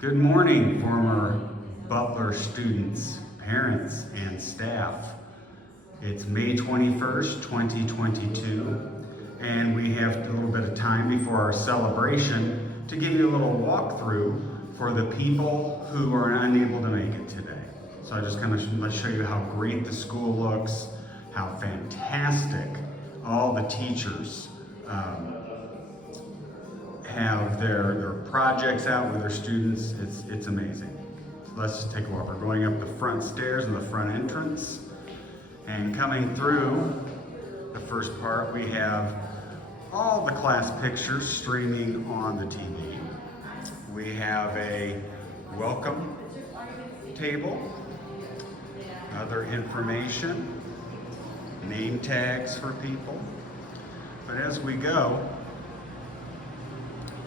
Good morning, former Butler students, parents, and staff. It's May 21st, 2022, and we have a little bit of time before our celebration to give you a little walkthrough for the people who are unable to make it today. So I just kind of want to show you how great the school looks, how fantastic all the teachers have their projects out with their students. It's amazing. So let's just take a walk. We're going up the front stairs in the front entrance, and coming through the first part, we have all the class pictures streaming on the TV. We have a welcome table, other information, name tags for people. But as we go,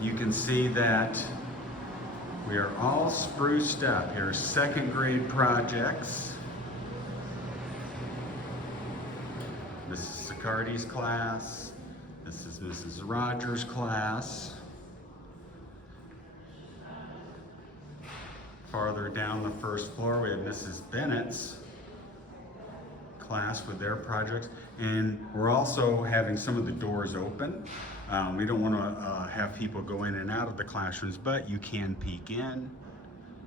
you can see that we are all spruced up. Here's second grade projects. Mrs. Sicardi's class. This is Mrs. Rogers' class. Farther down the first floor, we have Mrs. Bennett's class with their projects. And we're also having some of the doors open. We don't want to have people go in and out of the classrooms, but you can peek in.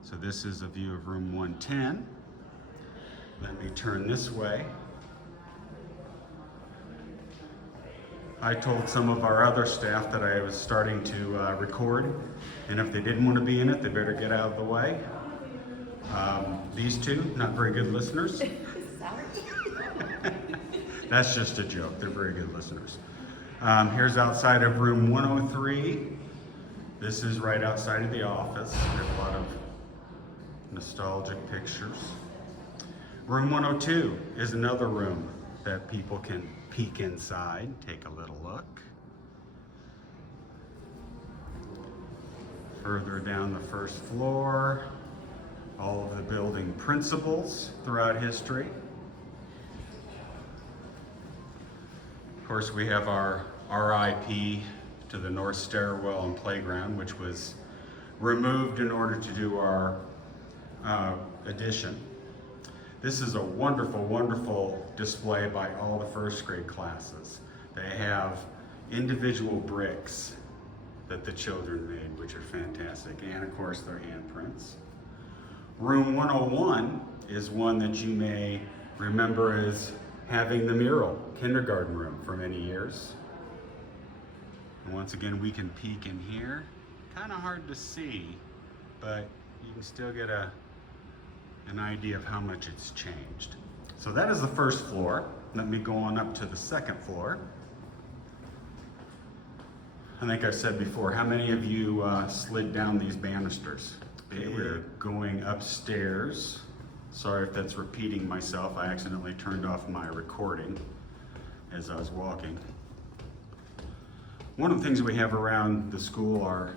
So this is a view of room 110. Let me turn this way. I told some of our other staff that I was starting to record, and if they didn't want to be in it, they better get out of the way. These two, not very good listeners. That's just a joke. They're very good listeners. Here's outside of room 103. This is right outside of the office. We have a lot of nostalgic pictures. Room 102 is another room that people can peek inside, take a little look. Further down the first floor, all of the building principals throughout history. Of course, we have our RIP to the north stairwell and playground, which was removed in order to do our addition. This is a wonderful, wonderful display by all the first grade classes. They have individual bricks that the children made, which are fantastic, and of course their handprints. Room 101 is one that you may remember as having the mural kindergarten room for many years. And once again, we can peek in here. Kind of hard to see, but you can still get an idea of how much it's changed. So that is the first floor. Let me go on up to the second floor. I think I've said before, how many of you slid down these banisters? Okay, we're going upstairs. Sorry if that's repeating myself. I accidentally turned off my recording as I was walking. One of the things we have around the school are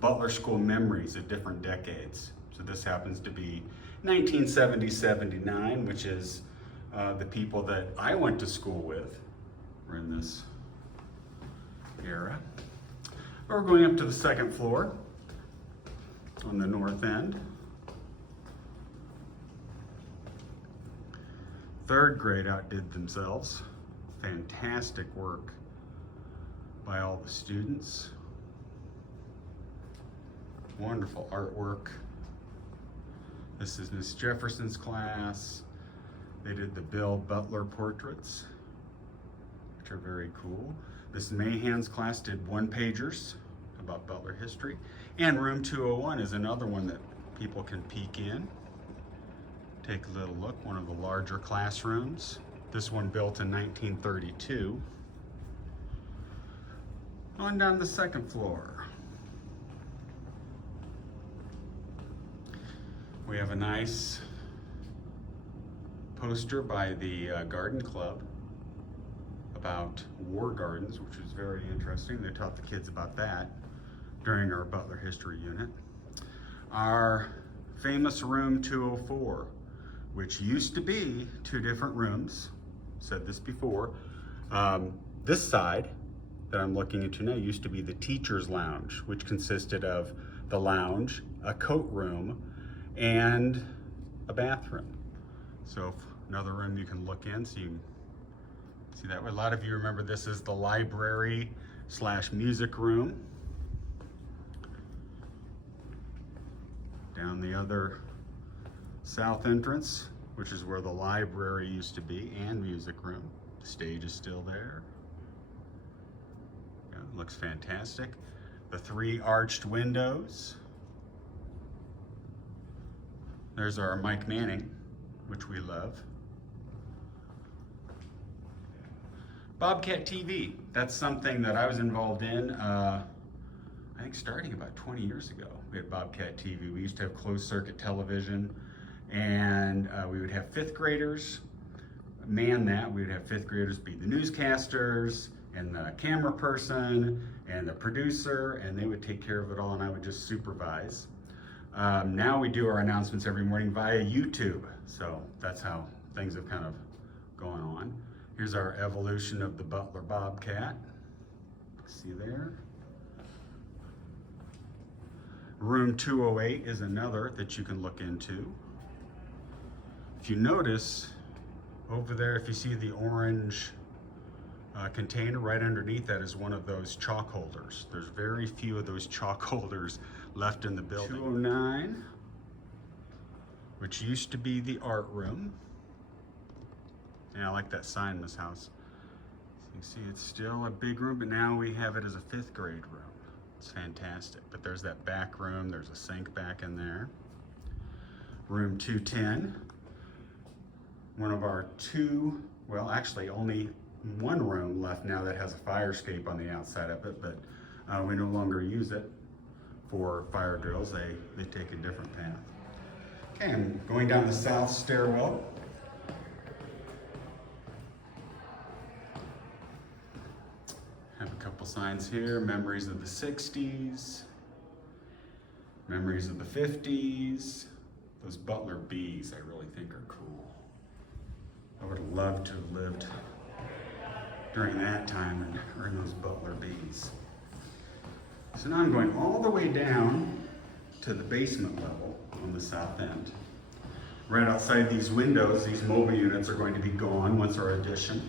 Butler School memories of different decades. So this happens to be 1970-79, which is the people that I went to school with were in this era. We're going up to the second floor on the north end. Third grade outdid themselves. Fantastic work by all the students. Wonderful artwork. This is Miss Jefferson's class. They did the Bill Butler portraits, which are very cool. Miss Mahan's class did one-pagers about Butler history. And room 201 is another one that people can peek in. Take a little look, one of the larger classrooms. This one built in 1932. On down the second floor. We have a nice poster by the Garden Club about war gardens, which was very interesting. They taught the kids about that during our Butler History unit. Our famous room 204, which used to be two different rooms. Said this before. This side that I'm looking into now used to be the teacher's lounge, which consisted of the lounge, a coat room, and a bathroom. So another room you can look in, so you can see that way. A lot of you remember this is the library / music room. Down the other south entrance, which is where the library used to be, and music room. The stage is still there. Yeah, it looks fantastic. The 3 arched windows. There's our Mike Manning, which we love. Bobcat TV, that's something that I was involved in, I think starting about 20 years ago. We had Bobcat TV. We used to have closed circuit television, and we would have 5th graders man that. We would have 5th graders be the newscasters and the camera person and the producer, and they would take care of it all, and I would just supervise. Now we do our announcements every morning via YouTube, so that's how things have kind of gone on. Here's our evolution of the Butler Bobcat. See there? Room 208 is another that you can look into. If you notice, over there, if you see the orange container right underneath that is one of those chalk holders. There's very few of those chalk holders left in the building. 209, which used to be the art room. Yeah, I like that sign in this house. So you see it's still a big room, but now we have it as a 5th grade room. It's fantastic. But there's that back room, there's a sink back in there. Room 210, one of our actually only one room left now that has a fire escape on the outside of it, but we no longer use it for fire drills. They take a different path. Okay, I'm going down the south stairwell. Have a couple signs here, memories of the 60s, memories of the 50s. Those Butler bees I really think are cool. I would have loved to have lived during that time and earn those Butler bees. So now I'm going all the way down to the basement level on the south end. Right outside these windows, these mobile units are going to be gone once our addition.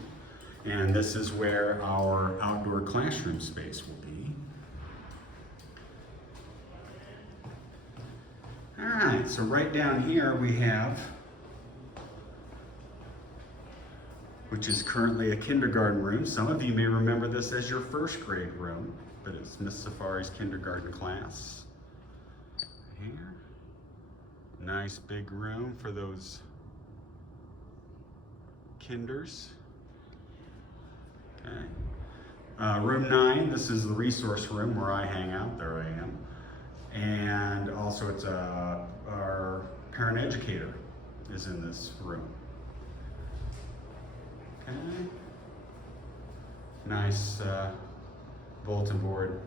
And this is where our outdoor classroom space will be. All right, so right down here we have, which is currently a kindergarten room. Some of you may remember this as your 1st grade room, but it's Miss Safari's kindergarten class. Here, nice big room for those kinders. Okay. Room 9, this is the resource room where I hang out. There I am. And also it's our parent educator is in this room. Okay. Nice bulletin board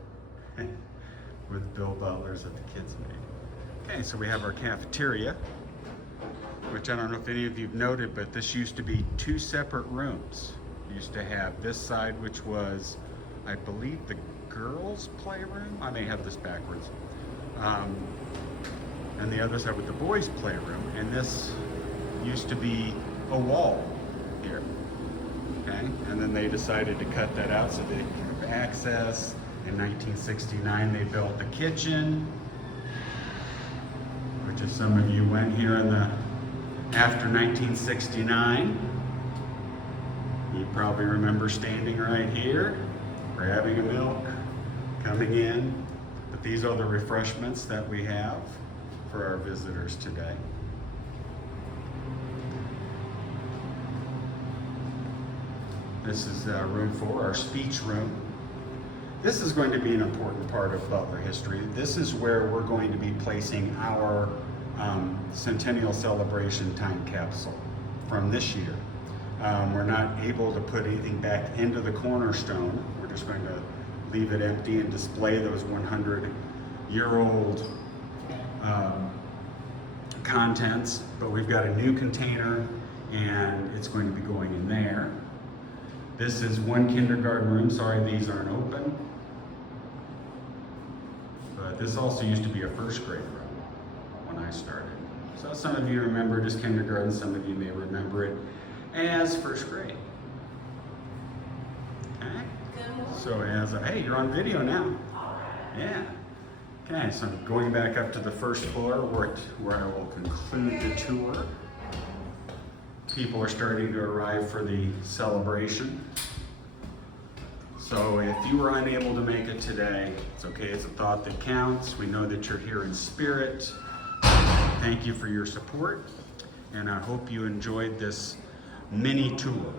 with Bill Butler's that the kids made. Okay, so we have our cafeteria, which I don't know if any of you've noted, but this used to be 2 separate rooms. We used to have this side, which was, I believe, the girls' playroom. I may have this backwards. And the other side with the boys' playroom. And this used to be a wall here. Okay, and then they decided to cut that out so they could have access. In 1969, they built the kitchen, which if some of you went here after 1969, you probably remember standing right here, grabbing a milk, coming in. But these are the refreshments that we have for our visitors today. This is room 4, our speech room. This is going to be an important part of Butler history. This is where we're going to be placing our Centennial Celebration time capsule from this year. We're not able to put anything back into the cornerstone. We're just going to leave it empty and display those 100-year-old contents. But we've got a new container and it's going to be going in there. This is one kindergarten room. Sorry, these aren't open. But but this also used to be a first grade room when I started. So some of you remember it as kindergarten, some of you may remember it as first grade. Okay? So hey, you're on video now. Yeah. Okay, so going back up to the first floor where I will conclude the tour. People are starting to arrive for the celebration. So if you were unable to make it today, it's okay, it's a thought that counts. We know that you're here in spirit. Thank you for your support, and I hope you enjoyed this mini tour.